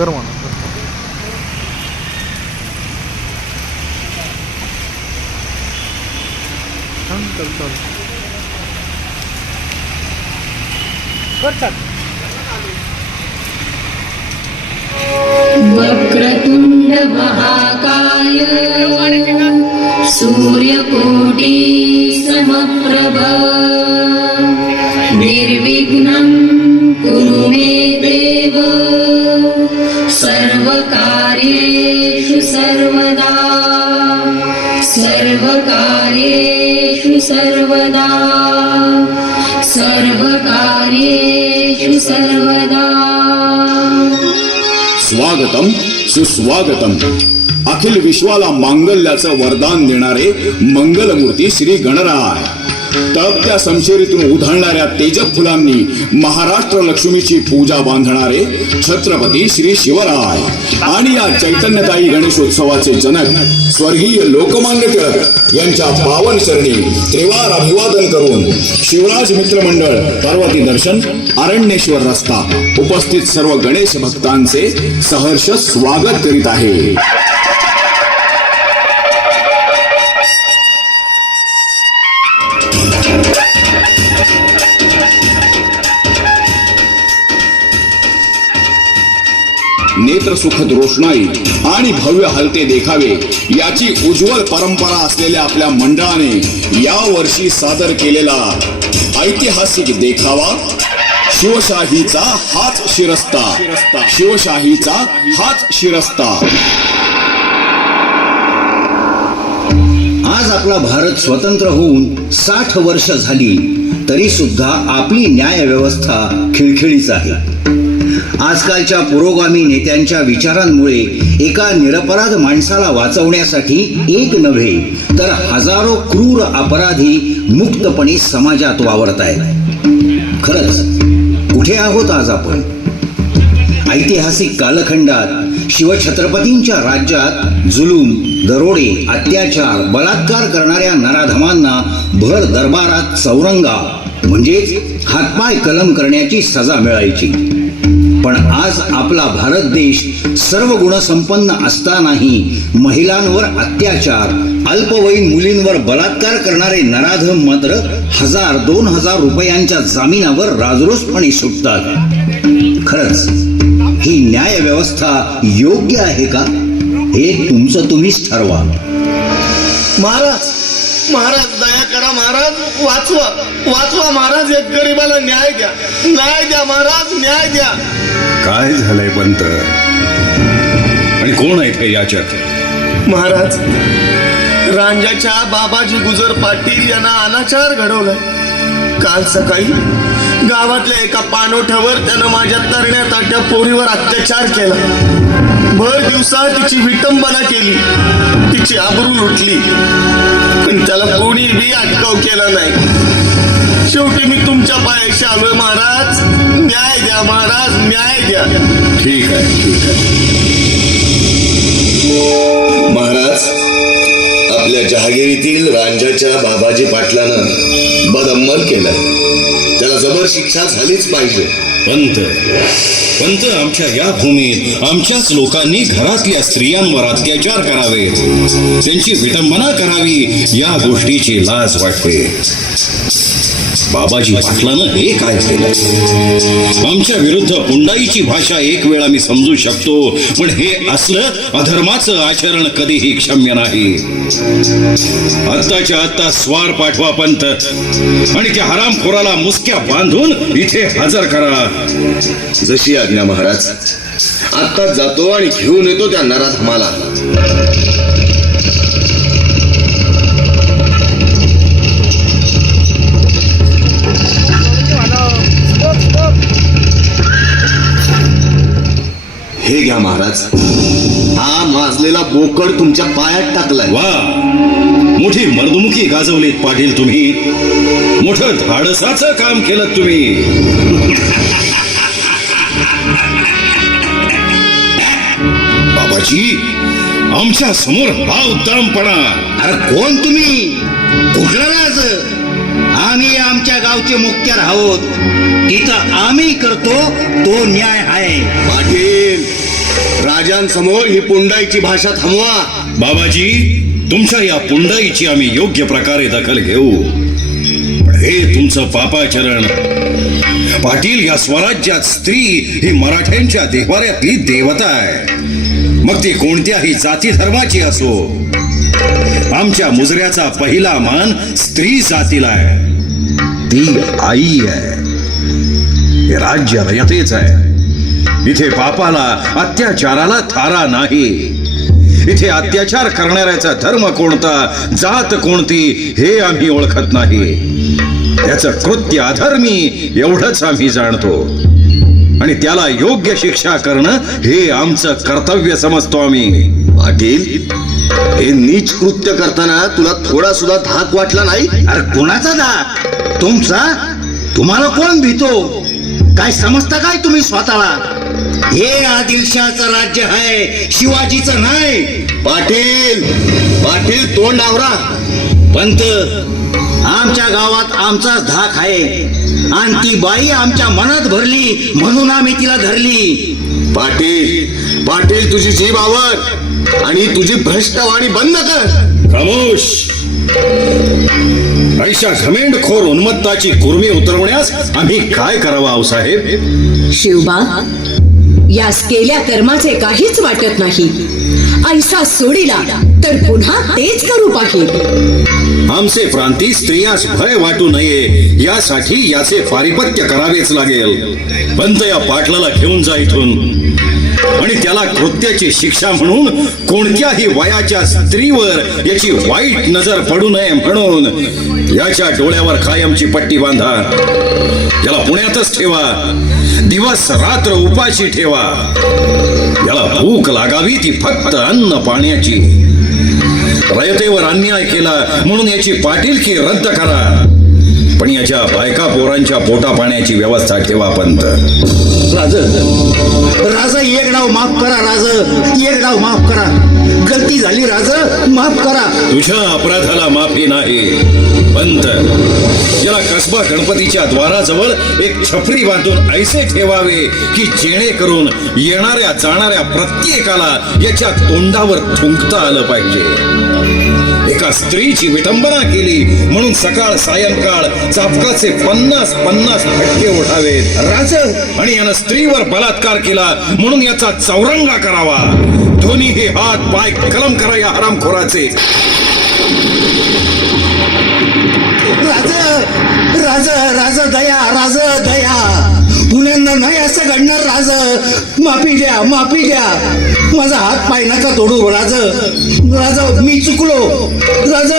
कर म्हणा. वक्रतुंड महाकाय सूर्यकोटि समप्रभ निर्विघ्नं कुरु मे देव सर्वकार्येषु सर्वदा सर्वकार्येषु सर्वदा सर्वकार्येषु सर्वदा. स्वागतम सुस्वागतम. अखिल विश्वाला मांगल्याचं वरदान देणारे मंगलमूर्ती श्री गणराय. तपत्या समशेरीतून उधळणाऱ्या तेजक फुलांनी महाराष्ट्र लक्ष्मीची पूजा बांधणारे छत्रपती श्री शिवराय आणि या चैतन्यदायी गणेशोत्सवाचे जनक स्वर्गीय लोकमान्य टिळक यांच्या पावन चरणी त्रिवार अभिवादन करून शिवराज मित्र मंडळ पर्वती दर्शन अरण्येश्वर रस्ता उपस्थित सर्व गणेश भक्तांचे सहर्ष स्वागत करीत आहे. नेत्रसुखद रोषणाई आणि भव्य हलते देखावे याची उज्ज्वल परंपरा असलेल्या आपल्या मंडळाने या वर्षी सादर केलेला ऐतिहासिक देखावा शिवशाहीचा हाच शिरस्ता. शिवशाहीचा हाच शिरस्ता. आज आपला भारत स्वतंत्र होऊन 60 वर्ष झाली तरी सुद्धा आपली न्याय व्यवस्था खिळखिळीच आहे. आजकालच्या पुरोगामी नेत्यांच्या विचारांमुळे एका निरपराध माणसाला वाचवण्यासाठी एक नव्हे तर हजारो क्रूर अपराधी मुक्तपणे समाजात वावरत आहेत. खरंच कुठे आहोत आज आपण? ऐतिहासिक कालखंडात शिवछत्रपतींच्या राज्यात जुलूम, दरोडे, अत्याचार, बलात्कार करणाऱ्या नराधमांना भर दरबारात चौरंगा म्हणजेच हातपाय कलम करण्याची सजा मिळायची. पण आज आपला भारत देश सर्व गुणसंपन्न असतानाही महिलांवर अत्याचार, अल्पवयीन मुलींवर बलात्कार करणारे नराधम मात्र 1000-2000 रुपयांच्या जामिनावर राजरोसपणे सुटतात. खरंच ही न्याय व्यवस्था योग्य आहे का? हे तुमचं तुम्हीच ठरवा. महाराज महाराज दया करा महाराज, वाचवा वाचवा महाराज, एक गरीबाला न्याय द्या, न्याय द्या महाराज, न्याय द्या. काय झालंय पंत? आणि कोण आहेत हे याच्यात? महाराज रांजाच्या बाबाजी गुजर पाटील यांना अनाचार घडवलाय. काल सकाळी गावातल्या एका पाणवठ्यावर त्यानं माझ्या तरण्या ताट्या पोरीवर अत्याचार केला. भर दिवसा तिची विटंबना केली, तिची आबरू लुटली, पण त्याला कोणी बी अटकाव केला नाही. शेवटी मी तुमच्या पायाशी आलोय महाराज, न्याय द्या महाराज, न्याय द्या. ठीक आहे, ठीक आहे. महाराज आपल्या जहागिरीतील रांजाच्या बाबाजी पाटलानं बदअमल केलं, त्याला जबर शिक्षा झालीच पाहिजे. पंत पंत आमच्या या भूमीत आमच्याच लोकांनी घरातल्या स्त्रियांवर अत्याचार करावेत, त्यांची विटंबना करावी, या गोष्टीची लाज वाटते. बाबाजी पाटलानं हे काय केलं? आमच्या विरुद्ध हुंडाईची भाषा एक वेळा मी समजू शकतो, पण हे असलं अधर्माचं आचरण कधीही क्षम्य नाही. आत्ताच्या आत्ता स्वार पाठवा पंत आणि त्या हरामखोराला मुसक्या बांधून इथे हजर करा. जशी आज्ञा महाराज. आत्ताच जातो आणि घेऊन येतो त्या नराधमाला. हे घ्या महाराज, हा माजलेला बोकड तुमच्या पायात टाकलाय. वा, मोठी मर्दमुखी गाजवलीत पाटील तुम्ही. मोठं धाडसाचं काम केलं तुम्ही. बाबाजी आमच्या समोर हा उद्दामपणा. अरे कोण तुम्ही? कुठला राज? आम्ही आमच्या गावचे मुक्त्यार आहोत. तिथं आम्ही करतो तो न्याय आहे. पाटील राजांसमोर ही पुंडाईची भाषा थांबवा. बाबाजी, तुमच्या या पुंडाईची आम्ही योग्य प्रकारे दखल घेऊ. पण हे तुमचं पापाचरण. पाटील, या स्वराज्यात स्त्री ही मराठ्यांच्या देवाऱ्यातली देवता आहे. मग ती कोणत्याही जाती धर्माची असो. आमच्या मुजऱ्याचा पहिला मान स्त्री जातीला आहे. ती आई आहे. हे राज्य रयतेच आहे. इथे पापाला, अत्याचाराला थारा नाही. इथे अत्याचार करणाऱ्याचा धर्म कोणता, जात कोणती हे आम्ही ओळखत नाही. त्याचं कृत्य अधर्मी एवढंच आम्ही जाणतो आणि त्याला योग्य शिक्षा करणं हे आमचं कर्तव्य समजतो आम्ही. पाटील, हे नीच कृत्य करताना तुला थोडा सुद्धा धाक वाटला नाही? अरे कोणाचा धाक? तुमचा? तुम्हाला कोण भीतो? काय समजता काय तुम्ही स्वतःला? हे आदिलशाचं राज्य आहे, शिवाजीचं नाही. पाटील, पाटील तोंड आवरा. पंत, आमच्या गावात आमचाच धाक आहे आणि ती बाई आमच्या मनात भरली म्हणून आम्ही तिला धरली. पाटील, पाटील तुझी जीभ आवर आणि तुझी भ्रष्टवाणी बंद कर. खामोश. ऐशा घमेंडखोर उन्मत्ताची कुर्मी उतरवण्यास आम्ही काय करावं आऊसाहेब? शिवबा, यास केल्या कर्माचे काहीच वाटत नाही. ऐसा सोडिला तर पुन्हा तेच करू पाहिजे. आमचे प्रांती स्त्रियास भय वाटू नये यासाठी याचे पारिपत्य करावेच लागेल. पंत, या पाटलाला घेऊन जा इथून आणि त्याला कृत्याची शिक्षा म्हणून कोणत्याही वयाच्या स्त्रीवर याची वाईट नजर पडू नये म्हणून याच्या डोळ्यावर कायमची पट्टी बांधा. याला पुण्यातच ठेवा. दिवस रात्र उपाशी ठेवा. याला भूक लागावी ती फक्त अन्न पाण्याची. रयतेवर अन्याय केला म्हणून याची पाटीलकी रद्द करा, पण याच्या बायका पोरांच्या पोटा पाण्याची व्यवस्था ठेवा. पंत, राज, राज, एक डाव माफ करा. राज, एक डाव माफ करा. गलती झाली राज, माफ करा. तुझ्या अपराधाला माफी नाही. पंत, याला कसबा गणपतीच्या द्वाराजवळ एक छपरी बांधून ऐसे ठेवावे की जेणेकरून येणाऱ्या जाणाऱ्या प्रत्येकाला याच्या तोंडावर थुंकता आलं पाहिजे. एका स्त्रीची विटंबना केली म्हणून सकाळ सायंकाळ चापकाचे 50-50 फटके उठावेत. राज, आणि यानं स्त्रीवर बलात्कार केला म्हणून याचा चौरंगा करावा. दोन्ही हे हात पाय कलम करा या हरामखोराचे. राज, राज, राज दया. राज दया. पुण्यांना नाही असं घडणार. राज, माफी द्या, माफी द्या. माझा हात पाय नका तोडू. राज, राज, मी चुकलो. राज,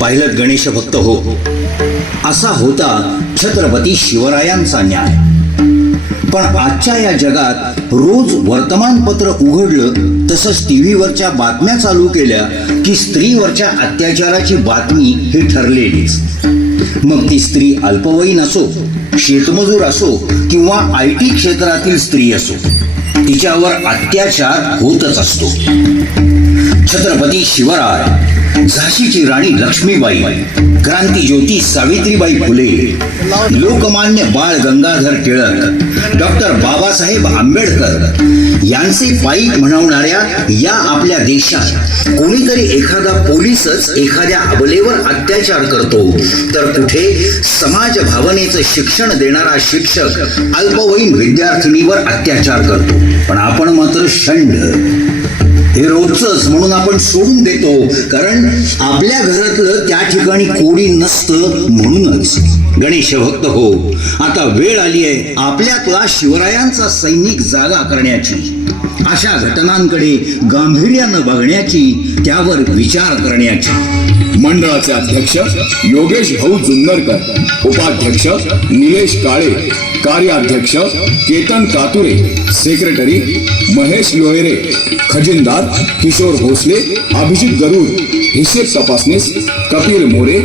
पाहिलं गणेश भक्त हो, असा होता छत्रपती शिवरायांचा न्याय. पण आजच्या या जगात रोज वर्तमानपत्र उघडलं तसंच टीव्हीवरच्या बातम्या चालू केल्या की स्त्रीवरच्या अत्याचाराची बातमी ही ठरलेलीच. मग ती स्त्री अल्पवयीन असो, शेतमजूर असो किंवा IT क्षेत्रातील स्त्री असो, तिच्यावर अत्याचार होतच असतो. छत्रपती शिवराय, झाशीची राणी लक्ष्मीबाई, क्रांतिज्योती सावित्रीबाई फुले, लोकमान्य बाळ गंगाधर टिळक, डॉक्टर बाबासाहेब आंबेडकर यांचे पाईक म्हणवणाऱ्या या आपल्या देशात कोणीतरी एखादा पोलीसच एखाद्या अबलेवर अत्याचार करतो, तर कुठे समाज भावनेचं शिक्षण देणारा शिक्षक अल्पवयीन विद्यार्थिनीवर अत्याचार करतो. पण आपण मात्र षंड. हे रोजच म्हणून आपण सोडून देतो, कारण आपल्या घरातलं त्या ठिकाणी कोणी नसतं म्हणूनच. गणेश भक्त हो, आता वेळ आली आहे आपल्यातला शिवरायांचा सैनिक जागा करण्याची. अशा घटनांकडे गांभीर्यानं बघण्याची, त्यावर विचार करण्याची. मंडळाचे अध्यक्ष योगेश भाऊ जुन्नरकर, उपाध्यक्ष निलेश काळे, कार्याध्यक्ष केतन कातुरे, सेक्रेटरी महेश लोहेरे, खजिनदार किशोर भोसले, अभिजित गरुड, हिशेब तपासनीस कपिल मोरे,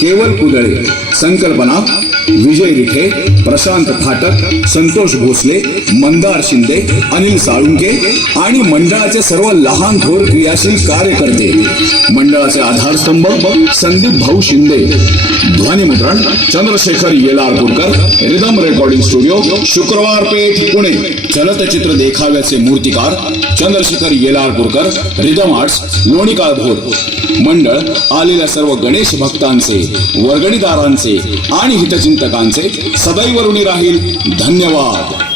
केवल कुदळे, संकल्पना विजय रिठे, प्रशांत फाटक, संतोष भोसले, मंदार शिंदे, अनिल साळुंके आणि मंडळाचे सर्व लहान थोर क्रियाशील कार्यकर्ते. मंडळाचे आधारस्तंभ संदीप भाऊ शिंदे. ध्वनिमुद्रण Chandrashekhar Yelarpurkar. Rhythm recording studio, Shukrawar Peth, Pune. चलतचित्र देखाव्याचे मूर्तिकार चंद्रशेखर येलारपूरकर. Rhythm arts, Lonikal Bhor. मंडळ आलेल्या सर्व गणेश भक्तांचे, वर्गणीदारांचे आणि हितचिंतकांचे सदैव ऋणी राहील. धन्यवाद.